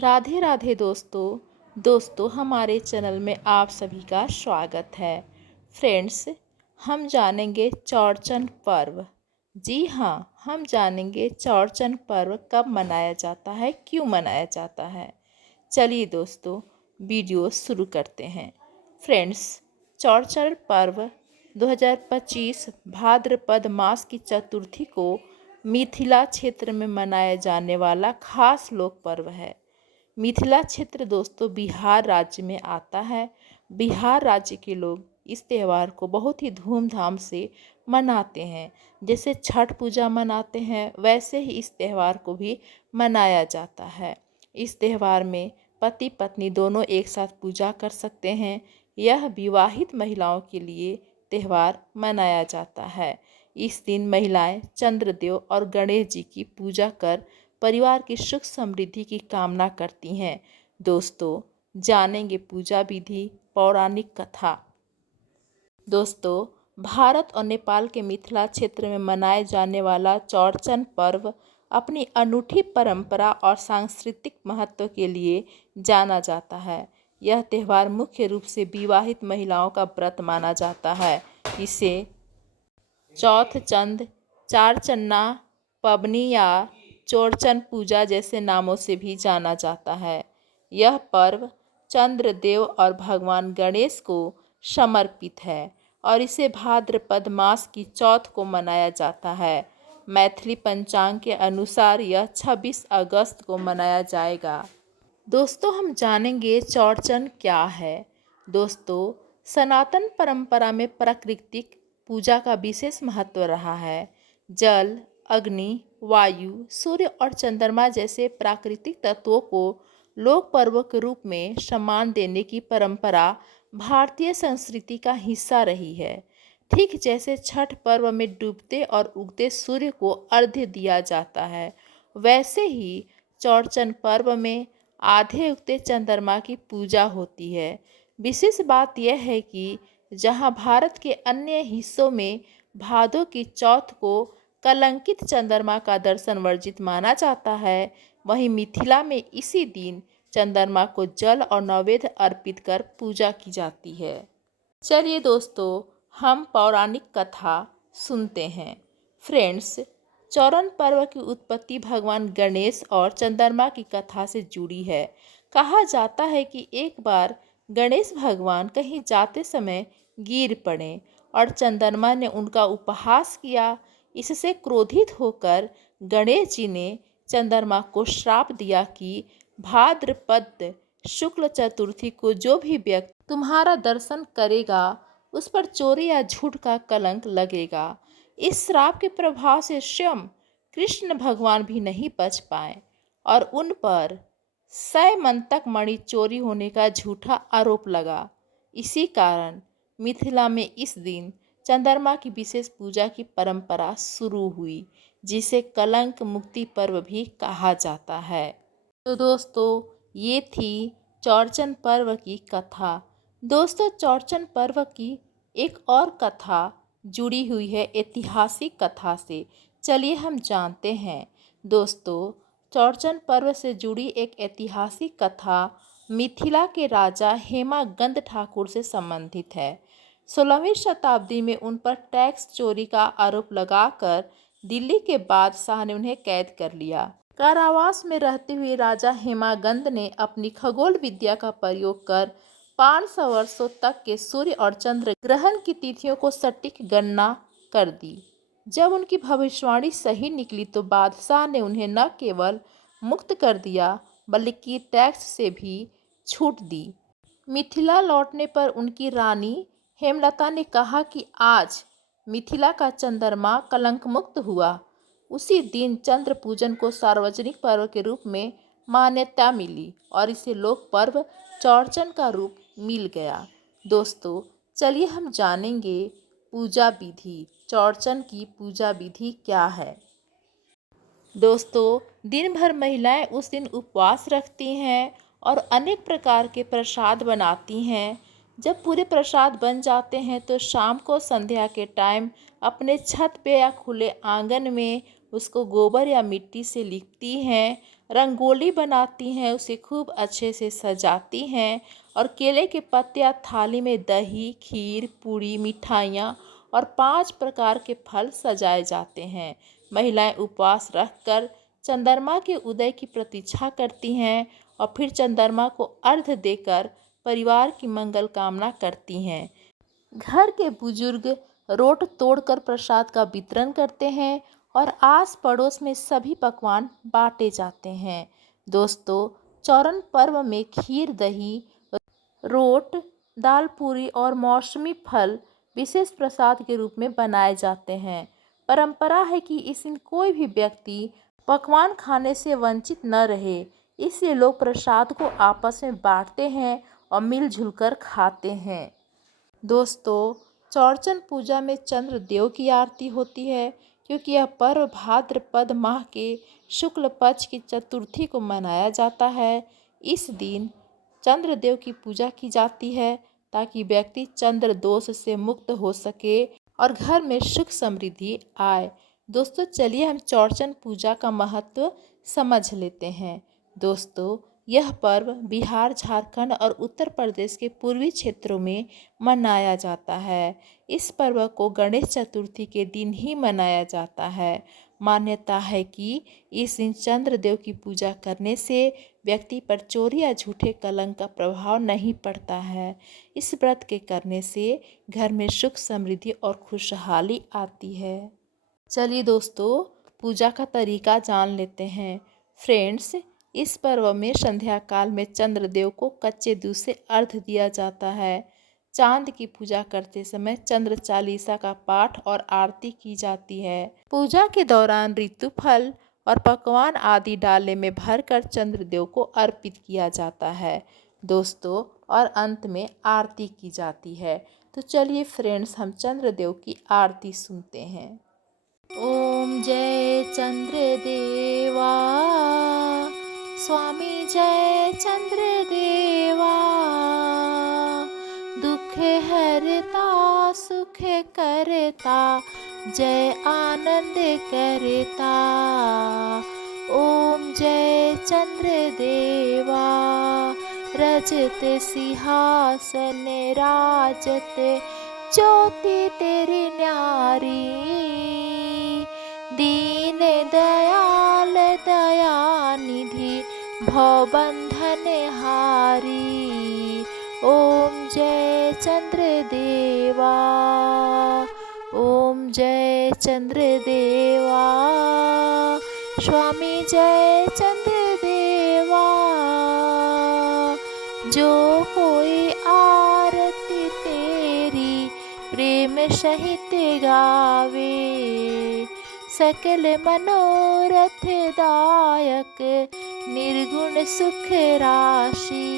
राधे राधे दोस्तों हमारे चैनल में आप सभी का स्वागत है। फ्रेंड्स, हम जानेंगे चौड़चन पर्व। जी हाँ, हम जानेंगे चौड़चन पर्व कब मनाया जाता है, क्यों मनाया जाता है। चलिए दोस्तों, वीडियो शुरू करते हैं। फ्रेंड्स, चौड़चन पर्व 2025 भाद्रपद मास की चतुर्थी को मिथिला क्षेत्र में मनाया जाने वाला खास लोक पर्व है। मिथिला क्षेत्र दोस्तों बिहार राज्य में आता है। बिहार राज्य के लोग इस त्यौहार को बहुत ही धूमधाम से मनाते हैं। जैसे छठ पूजा मनाते हैं, वैसे ही इस त्यौहार को भी मनाया जाता है। इस त्यौहार में पति पत्नी दोनों एक साथ पूजा कर सकते हैं। यह विवाहित महिलाओं के लिए त्यौहार मनाया जाता है। इस दिन महिलाएं चंद्रदेव और गणेश जी की पूजा कर परिवार की सुख समृद्धि की कामना करती हैं। दोस्तों, जानेंगे पूजा विधि, पौराणिक कथा। दोस्तों, भारत और नेपाल के मिथिला क्षेत्र में मनाए जाने वाला चौड़चन पर्व अपनी अनूठी परंपरा और सांस्कृतिक महत्व के लिए जाना जाता है। यह त्यौहार मुख्य रूप से विवाहित महिलाओं का व्रत माना जाता है। इसे चौथ चंद, चार चन्ना पबनी या चौड़चन पूजा जैसे नामों से भी जाना जाता है। यह पर्व चंद्रदेव और भगवान गणेश को समर्पित है और इसे भाद्रपद मास की चौथ को मनाया जाता है। मैथिली पंचांग के अनुसार यह 26 अगस्त को मनाया जाएगा। दोस्तों, हम जानेंगे चौड़चन क्या है। दोस्तों, सनातन परंपरा में प्राकृतिक पूजा का विशेष महत्व रहा है। जल, अग्नि, वायु, सूर्य और चंद्रमा जैसे प्राकृतिक तत्वों को लोक पर्व के रूप में सम्मान देने की परंपरा भारतीय संस्कृति का हिस्सा रही है। ठीक जैसे छठ पर्व में डूबते और उगते सूर्य को अर्घ्य दिया जाता है, वैसे ही चौड़चन पर्व में आधे उगते चंद्रमा की पूजा होती है। विशेष बात यह है कि जहां भारत के अन्य हिस्सों में भादों की चौथ को कलंकित चंद्रमा का दर्शन वर्जित माना जाता है, वहीं मिथिला में इसी दिन चंद्रमा को जल और नैवेद्य अर्पित कर पूजा की जाती है। चलिए दोस्तों, हम पौराणिक कथा सुनते हैं। फ्रेंड्स, चौड़चन पर्व की उत्पत्ति भगवान गणेश और चंद्रमा की कथा से जुड़ी है। कहा जाता है कि एक बार गणेश भगवान कहीं जाते समय गिर पड़े और चंद्रमा ने उनका उपहास किया। इससे क्रोधित होकर गणेश जी ने चंद्रमा को श्राप दिया कि भाद्रपद शुक्ल चतुर्थी को जो भी व्यक्ति तुम्हारा दर्शन करेगा, उस पर चोरी या झूठ का कलंक लगेगा। इस श्राप के प्रभाव से स्वयं कृष्ण भगवान भी नहीं बच पाए और उन पर 100 मन तक मणि चोरी होने का झूठा आरोप लगा। इसी कारण मिथिला में इस दिन चंद्रमा की विशेष पूजा की परंपरा शुरू हुई, जिसे कलंक मुक्ति पर्व भी कहा जाता है। तो दोस्तों, ये थी चौड़चन पर्व की कथा। दोस्तों, चौड़चन पर्व की एक और कथा जुड़ी हुई है ऐतिहासिक कथा से। चलिए हम जानते हैं। दोस्तों, चौड़चन पर्व से जुड़ी एक ऐतिहासिक कथा मिथिला के राजा हेमागंत ठाकुर से संबंधित है। 16वीं शताब्दी में उन पर टैक्स चोरी का आरोप लगाकर दिल्ली के बादशाह ने उन्हें कैद कर लिया। कारावास में रहते हुए राजा हेमागंत ने अपनी खगोल विद्या का प्रयोग कर 500 वर्षों तक के सूर्य और चंद्र ग्रहण की तिथियों को सटीक गणना कर दी। जब उनकी भविष्यवाणी सही निकली तो बादशाह ने उन्हें न केवल मुक्त कर दिया, बल्कि टैक्स से भी छूट दी। मिथिला लौटने पर उनकी रानी हेमलता ने कहा कि आज मिथिला का चंद्रमा कलंक मुक्त हुआ। उसी दिन चंद्र पूजन को सार्वजनिक पर्व के रूप में मान्यता मिली और इसे लोक पर्व चौड़चन का रूप मिल गया। दोस्तों, चलिए हम जानेंगे पूजा विधि। चौड़चन की पूजा विधि क्या है। दोस्तों, दिन भर महिलाएं उस दिन उपवास रखती हैं और अनेक प्रकार के प्रसाद बनाती हैं। जब पूरे प्रसाद बन जाते हैं तो शाम को संध्या के टाइम अपने छत पे या खुले आंगन में उसको गोबर या मिट्टी से लिपती हैं रंगोली बनाती हैं, उसे खूब अच्छे से सजाती हैं और केले के पत्ते या थाली में दही, खीर, पूड़ी, मिठाइयाँ और 5 प्रकार के फल सजाए जाते हैं। महिलाएं उपवास रखकर चंद्रमा के उदय की प्रतीक्षा करती हैं और फिर चंद्रमा को अर्घ्य देकर परिवार की मंगल कामना करती हैं। घर के बुजुर्ग रोट तोड़कर प्रसाद का वितरण करते हैं और आस पड़ोस में सभी पकवान बांटे जाते हैं। दोस्तों, चौरन पर्व में खीर, दही, रोट, दाल, पूरी और मौसमी फल विशेष प्रसाद के रूप में बनाए जाते हैं। परंपरा है कि इस दिन कोई भी व्यक्ति पकवान खाने से वंचित न रहे, इसलिए लोग प्रसाद को आपस में बांटते हैं और मिलजुल कर खाते हैं। दोस्तों, चौरचन पूजा में चंद्रदेव की आरती होती है क्योंकि यह पर्व भाद्रपद माह के शुक्ल पक्ष की चतुर्थी को मनाया जाता है। इस दिन चंद्रदेव की पूजा की जाती है ताकि व्यक्ति चंद्र दोष से मुक्त हो सके और घर में सुख समृद्धि आए। दोस्तों, चलिए हम चौरचन पूजा का महत्व समझ लेते हैं। दोस्तों, यह पर्व बिहार, झारखंड और उत्तर प्रदेश के पूर्वी क्षेत्रों में मनाया जाता है। इस पर्व को गणेश चतुर्थी के दिन ही मनाया जाता है। मान्यता है कि इस दिन चंद्रदेव की पूजा करने से व्यक्ति पर चोरी या झूठे कलंक का प्रभाव नहीं पड़ता है। इस व्रत के करने से घर में सुख, समृद्धि और खुशहाली आती है। चलिए दोस्तों, पूजा का तरीका जान लेते हैं। फ्रेंड्स, इस पर्व में संध्या काल में चंद्रदेव को कच्चे दूध से अर्घ्य दिया जाता है। चांद की पूजा करते समय चंद्र चालीसा का पाठ और आरती की जाती है। पूजा के दौरान ऋतु फल और पकवान आदि डाले में भरकर चंद्रदेव को अर्पित किया जाता है। दोस्तों, और अंत में आरती की जाती है। तो चलिए फ्रेंड्स, हम चंद्रदेव की आरती सुनते हैं। ओम जय चंद्रदेवा, स्वामी जय चंद्रदेवा, दुख हरता सुख करता, जय आनंद करता। ओम जय चंद्रदेवा, रजत सिंहासन राजत, ज्योति तेरी न्यारी, दीन दयाल दयानिधि, भवबंधन हारी। ओम जय चंद्रदेवा, ओम जय चंद्रदेवा, स्वामी जय चंद्रदेवा, जो कोई आरती तेरी प्रेम सहित गावे, सकल मनोरथ दायक, निर्गुण सुख राशि।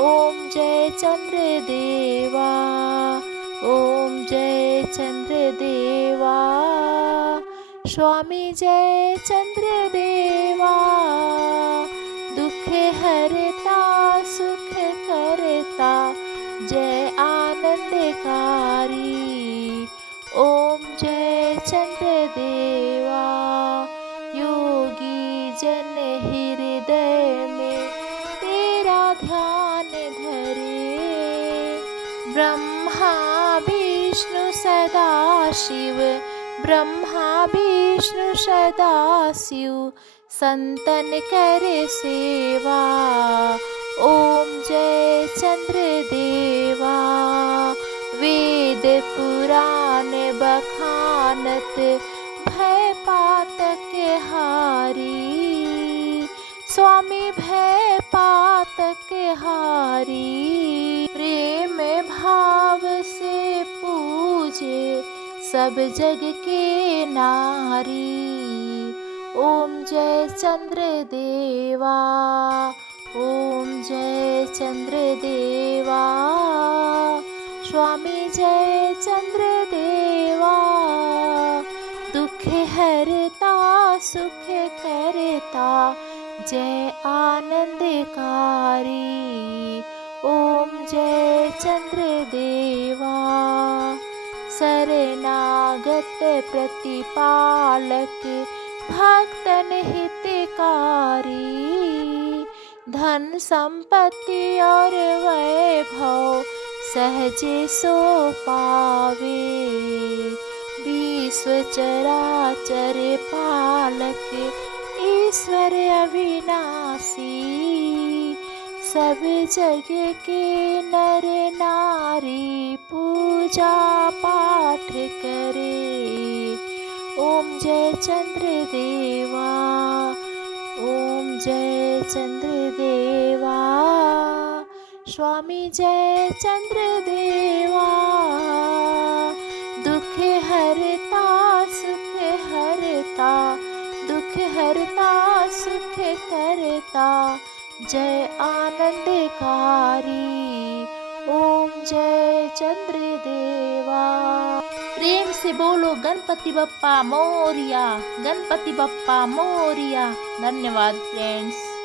ओम जय चंद्रदेवा, ओम जय चंद्रदेवा, स्वामी जय चंद्रदेवा, दुख हरता सुख करता, जय आनंदकारी। ओम जय चंद्रदेवा, योगी जन हृदय में तेरा ध्यान धरे, ब्रह्मा विष्णु सदा शिव, ब्रह्मा विष्णु सदा शिव, संतन करे सेवा। ओम जय चंद्रदेवा, वेद पुराण बखानत, भय पातक हारी, स्वामी भय पातक हारी। प्रेम भाव से पूजे सब जग के नारी। ओम जय चंद्रदेवा, ओम जय चंद्रदेवा, स्वामी जय चंद्रदेवा, दुख हरता सुख करता, जय आनंदकारी। ओम जय चंद्रदेवा, शरणागत प्रतिपालक, भक्तन हितकारी, धन संपत्ति और वैभव सहजे सो पावे। विश्व चराचर पालक ईश्वर अविनाशी, सब जग के नर नारी पूजा पाठ करे। ओम जय चंद्र देवा, ओम जय चंद्र देवा, स्वामी जय चंद्र देवा। दुख हरता सुख हरता, दुख हरता सुख करता, जय आनंदकारी। ओम जय चंद्र देवा। प्रेम से बोलो गणपति बप्पा मोरिया, गणपति बप्पा मोरिया। धन्यवाद फ्रेंड्स।